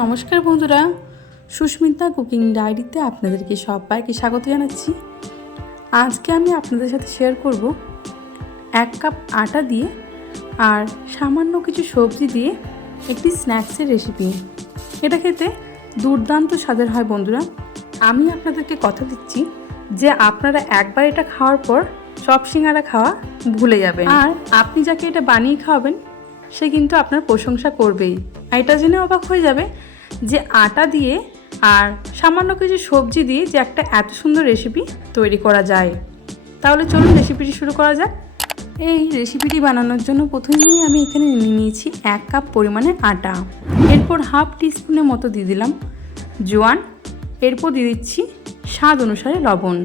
নমস্কার বন্ধুরা, সুস্মিতা কুকিং ডায়েরিতে আপনাদেরকে সবাইকে স্বাগত জানাচ্ছি। আজকে আমি আপনাদের সাথে শেয়ার করব 1 কাপ আটা দিয়ে আর সামান্য কিছু সবজি দিয়ে একটি স্ন্যাক্সের রেসিপি। এটা খেতে দুর্দান্ত স্বাদের হয় বন্ধুরা। আমি আপনাদেরকে কথা দিচ্ছি যে আপনারা একবার এটা খাওয়ার পর সব সিঙ্গারা খাওয়া ভুলে যাবেন, আর আপনি যাকে এটা বানিয়ে খাওয়াবেন সে কিন্তু আপনার প্রশংসা করবেই। এটা জেনে অবাক হয়ে যাবে যে আটা দিয়ে আর সামান্য কিছু সবজি দিয়ে যে একটা এত সুন্দর রেসিপি তৈরি করা যায়। তাহলে চলুন রেসিপিটি শুরু করা যাক। এই রেসিপিটি বানানোর জন্য প্রথমেই আমি এখানে নিয়ে নিয়েছি 1 কাপ পরিমাণে আটা। এরপর হাফ টিস্পুনের মতো দিয়ে দিলাম জোয়ান। এরপর দিয়ে দিচ্ছি স্বাদ অনুসারে লবণ।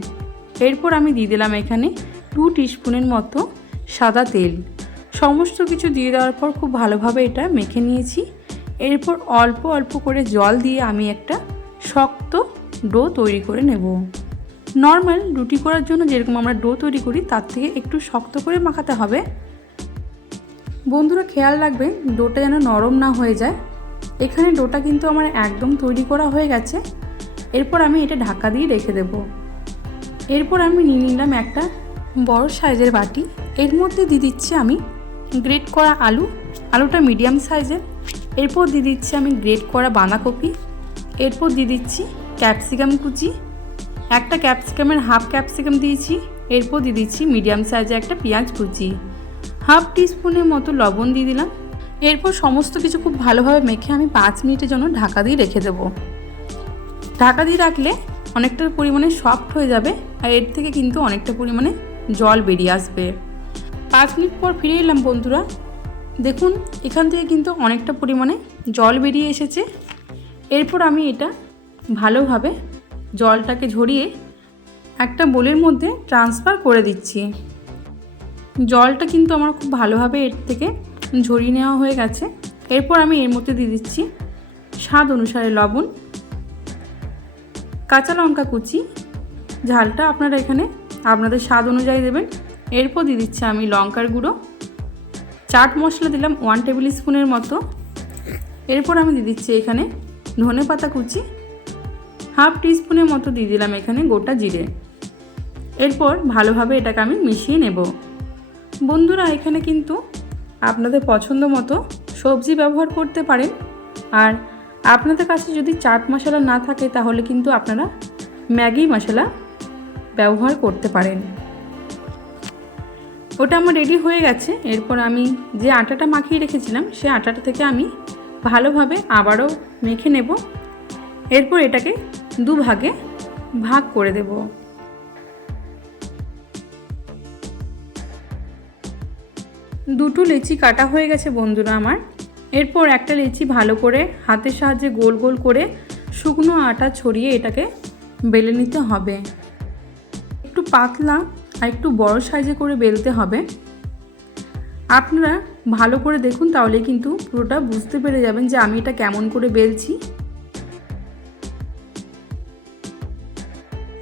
এরপর আমি দিয়ে দিলাম এখানে 2 টিস্পুনের মতো সাদা তেল। সমস্ত কিছু দিয়ে দেওয়ার পর খুব ভালোভাবে এটা মেখে নিয়েছি। এরপর অল্প অল্প করে জল দিয়ে আমি একটা শক্ত ডো তৈরি করে নেব। নর্মাল রুটি করার জন্য যেরকম আমরা ডো তৈরি করি তার থেকে একটু শক্ত করে মাখাতে হবে। বন্ধুরা খেয়াল রাখবেন ডোটা যেন নরম না হয়ে যায়। এখানে ডোটা কিন্তু আমার একদম তৈরি করা হয়ে গেছে। এরপর আমি এটা ঢাকা দিয়ে রেখে দেব। এরপর আমি নিয়ে নিলাম একটা বড় সাইজের বাটি। এর মধ্যে দিয়ে দিচ্ছি আমি গ্রেট করা আলুটা মিডিয়াম সাইজের। এরপর দিয়ে দিচ্ছি আমি গ্রেট করা বাঁধাকপি। এরপর দিয়ে দিচ্ছি ক্যাপসিকাম কুচি, একটা ক্যাপসিকামের হাফ ক্যাপসিকাম দিয়েছি। এরপর দিয়ে দিচ্ছি মিডিয়াম সাইজে একটা পেঁয়াজ কুচি, হাফ টিস্পুনের মতো লবণ দিয়ে দিলাম। এরপর সমস্ত কিছু খুব ভালোভাবে মেখে আমি 5 মিনিটের জন্য ঢাকা দিয়ে রেখে দেবো। ঢাকা দিয়ে রাখলে অনেকটা পরিমাণে সফট হয়ে যাবে, আর এর থেকে কিন্তু অনেকটা পরিমাণে জল বেরিয়ে আসবে। 5 মিনিট পর ফিরে এলাম বন্ধুরা। দেখুন এখান থেকে কিন্তু অনেকটা পরিমাণে জল বেরিয়ে এসেছে। এরপর আমি এটা ভালোভাবে জলটাকে ঝরিয়ে একটা বোলের মধ্যে ট্রান্সফার করে দিচ্ছি। জলটা কিন্তু আমার খুব ভালোভাবে এর থেকে ঝরিয়ে নেওয়া হয়ে গেছে। এরপর আমি এর মধ্যে দিয়ে দিচ্ছি স্বাদ অনুসারে লবণ, কাঁচা লঙ্কা কুচি, ঝালটা আপনারা এখানে আপনাদের স্বাদ অনুযায়ী দেবেন। এরপর দিয়ে দিচ্ছি আমি লঙ্কার গুঁড়ো, চাট মশলা দিলাম 1 টেবিল স্পুনের মতো। এরপর আমি দিয়ে দিচ্ছি এখানে ধনে পাতা কুচি, হাফ টিস্পুনের মতো দিয়ে দিলাম এখানে গোটা জিরে। এরপর ভালোভাবে এটাকে আমি মিশিয়ে নেব। বন্ধুরা এখানে কিন্তু আপনাদের পছন্দ মতো সবজি ব্যবহার করতে পারেন, আর আপনাদের কাছে যদি চাট মশলা না থাকে তাহলে কিন্তু আপনারা ম্যাগি মশলা ব্যবহার করতে পারেন। ওটা আমার রেডি হয়ে গেছে। এরপর আমি যে আটাটা মাখিয়ে রেখেছিলাম সেই আটাটা থেকে আমি ভালোভাবে আবারও মেখে নেব। এরপর এটাকে 2 ভাগে ভাগ করে দেব। দুটো লেচি কাটা হয়ে গেছে বন্ধুরা আমার। এরপর একটা লেচি ভালো করে হাতের সাহায্যে গোল গোল করে শুকনো আটা ছড়িয়ে এটাকে বেলে নিতে হবে। একটু পাতলা আর একটু বড় সাইজে করে বেলতে হবে। আপনারা ভালো করে দেখুন, তাহলে কিন্তু পুরোটা বুঝতে পেরে যাবেন যে আমি এটা কেমন করে বেলছি।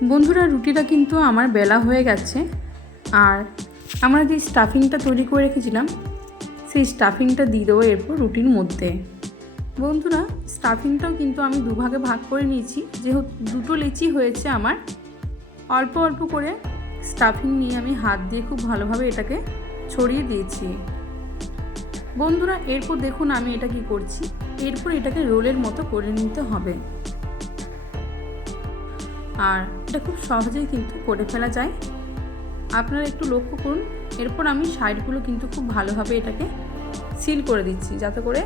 বন্ধুরা রুটিটা কিন্তু আমার বেলা হয়ে গেছে, আর আমরা যে স্টাফিংটা তৈরি করে রেখেছিলাম সেই স্টাফিংটা দিয়ে দেবো এরপর রুটির মধ্যে। বন্ধুরা স্টাফিংটাও কিন্তু আমি 2 ভাগে ভাগ করে নিয়েছি। যেহেতু দুটো লেচি হয়েছে আমার, অল্প অল্প করে স্টাফিং নিয়ে আমি হাত দিয়ে খুব ভালোভাবে এটাকে ছড়িয়ে দিয়েছি। বন্ধুরা এরপর দেখুন আমি এটা কি করছি। এরপর এটাকে রোলের মতো করে নিতে হবে, আর এটা খুব সহজেই কিন্তু করে ফেলা যায়। আপনারা একটু লক্ষ্য করুন। এরপর আমি সাইডগুলো কিন্তু খুব ভালোভাবে এটাকে সিল করে দিচ্ছি, যাতে করে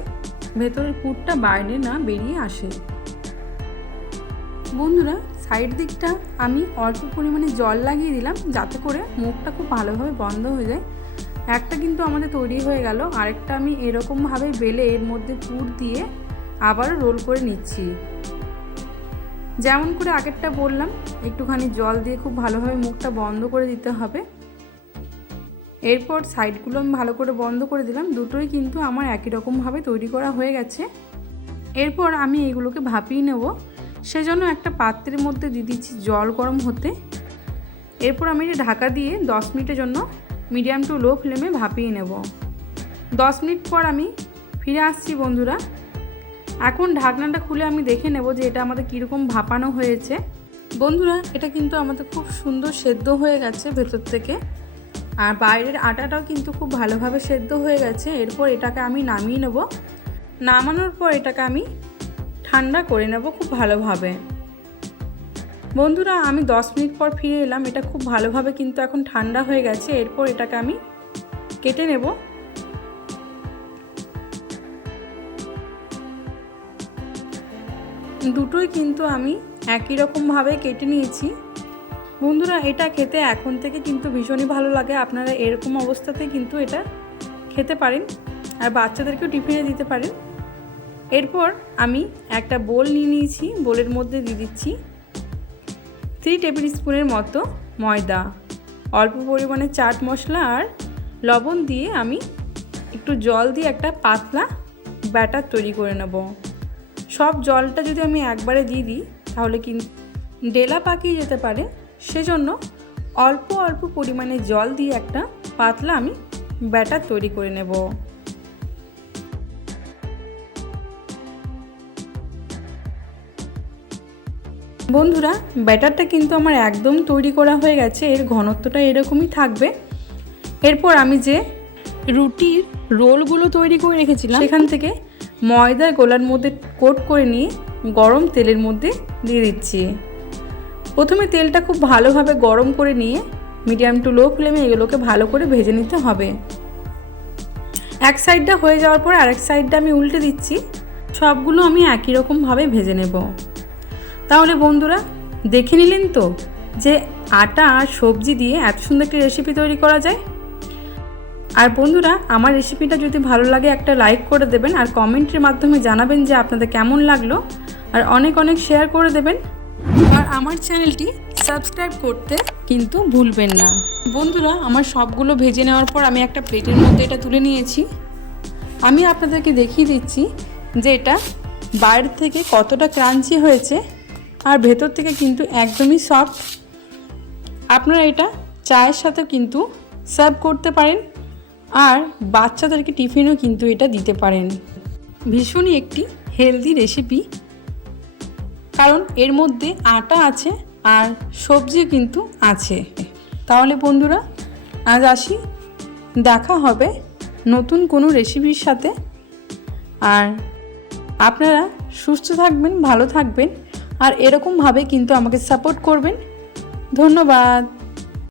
ভেতরের পুরটা বাইরে না বেরিয়ে আসে। বন্ধুরা সাইড দিকটা আমি অল্প পরিমাণে জল লাগিয়ে দিলাম, যাতে করে মুখটা খুব ভালোভাবে বন্ধ হয়ে যায়। একটা কিন্তু আমাদের তৈরি হয়ে গেল, আরেকটা আমি এরকমভাবে বেলে এর মধ্যে পুর দিয়ে আবারও রোল করে নিচ্ছি। যেমন করে আগেরটা বললাম, একটুখানি জল দিয়ে খুব ভালোভাবে মুখটা বন্ধ করে দিতে হবে। এরপর সাইডগুলো আমি ভালো করে বন্ধ করে দিলাম। দুটোই কিন্তু আমার একই রকমভাবে তৈরি করা হয়ে গেছে। এরপর আমি এগুলোকে ভাপিয়ে নেব। সেজন্য একটা পাত্রের মধ্যে দিয়ে দিচ্ছি জল গরম হতে। এরপর আমি এটা ঢাকা দিয়ে 10 মিনিটের জন্য মিডিয়াম টু লো ফ্লেমে ভাপিয়ে নেব। 10 মিনিট পর আমি ফিরে আসছি বন্ধুরা। এখন ঢাকনাটা খুলে আমি দেখে নেব যে এটা আমাদের কীরকম ভাপানো হয়েছে। বন্ধুরা, এটা কিন্তু আমাদের খুব সুন্দর সেদ্ধ হয়ে গেছে ভেতর থেকে, আর বাইরের আটাটাও কিন্তু খুব ভালোভাবে সেদ্ধ হয়ে গেছে। এরপর এটাকে আমি নামিয়ে নেব। নামানোর পর এটাকে আমি ঠান্ডা করে নেব খুব ভালোভাবে। বন্ধুরা, আমি 10 মিনিট পর ফিরে এলাম। এটা খুব ভালোভাবে কিন্তু এখন ঠান্ডা হয়ে গেছে। এরপর এটাকে আমি কেটে নেব। দুটোই কিন্তু আমি একই রকমভাবে কেটে নিয়েছি। বন্ধুরা, এটা খেতে এখন থেকে কিন্তু ভীষণই ভালো লাগে। আপনারা এরকম অবস্থাতে কিন্তু এটা খেতে পারেন, আর বাচ্চাদেরকেও টিফিনে দিতে পারেন। এরপর আমি একটা বোল নিয়ে নিয়েছি। বোলের মধ্যে দিয়ে দিচ্ছি 3 টেবিল স্পুনের মতো ময়দা, অল্প পরিমাণে চাট মশলা আর লবণ দিয়ে আমি একটু জল দিয়ে একটা পাতলা ব্যাটার তৈরি করে নেব। সব জলটা যদি আমি একবারে দিয়ে দিই তাহলে কিন্তু ডেলা পাকিয়ে যেতে পারে, সেজন্য অল্প অল্প পরিমাণে জল দিয়ে একটা পাতলা আমি ব্যাটার তৈরি করে নেব। বন্ধুরা, ব্যাটারটা কিন্তু আমার একদম তৈরি করা হয়ে গেছে। এর ঘনত্বটা এরকমই থাকবে। এরপর আমি যে রুটির রোলগুলো তৈরি করে রেখেছিলাম সেখান থেকে ময়দার গোলার মধ্যে কোট করে নিয়ে গরম তেলের মধ্যে দিয়ে দিচ্ছি। প্রথমে তেলটা খুব ভালোভাবে গরম করে নিয়ে মিডিয়াম টু লো ফ্লেমে এগুলোকে ভালো করে ভেজে নিতে হবে। এক সাইডটা হয়ে যাওয়ার পর আরেক সাইডটা আমি উল্টে দিচ্ছি। সবগুলো আমি একই রকমভাবে ভেজে নেব। তাহলে বন্ধুরা, দেখে নিলেন তো যে আটা আর সবজি দিয়ে এত সুন্দর একটি রেসিপি তৈরি করা যায়। আর বন্ধুরা, আমার রেসিপিটা যদি ভালো লাগে একটা লাইক করে দেবেন, আর কমেন্টের মাধ্যমে জানাবেন যে আপনাদের কেমন লাগলো, আর অনেক অনেক শেয়ার করে দেবেন। আর আমার চ্যানেলটি সাবস্ক্রাইব করতে কিন্তু ভুলবেন না। বন্ধুরা, আমার সবগুলো ভেজে নেওয়ার পর আমি একটা প্লেটের মধ্যে এটা তুলে নিয়েছি। আমি আপনাদেরকে দেখিয়ে দিচ্ছি যে এটা বাইরে থেকে কতটা ক্রাঞ্চি হয়েছে, আর ভেতর থেকে কিন্তু একদমই সফট। আপনারা এটা চায়ের সাথেও কিন্তু সার্ভ করতে পারেন, আর বাচ্চাদেরকে টিফিনও কিন্তু এটা দিতে পারেন। ভীষণই একটি হেলদি রেসিপি, কারণ এর মধ্যে আটা আছে আর সবজিও কিন্তু আছে। তাহলে বন্ধুরা, আজ আসি, দেখা হবে নতুন কোনো রেসিপির সাথে। আর আপনারা সুস্থ থাকবেন, ভালো থাকবেন, আর এরকমভাবে কিন্তু আমাকে সাপোর্ট করবেন। ধন্যবাদ।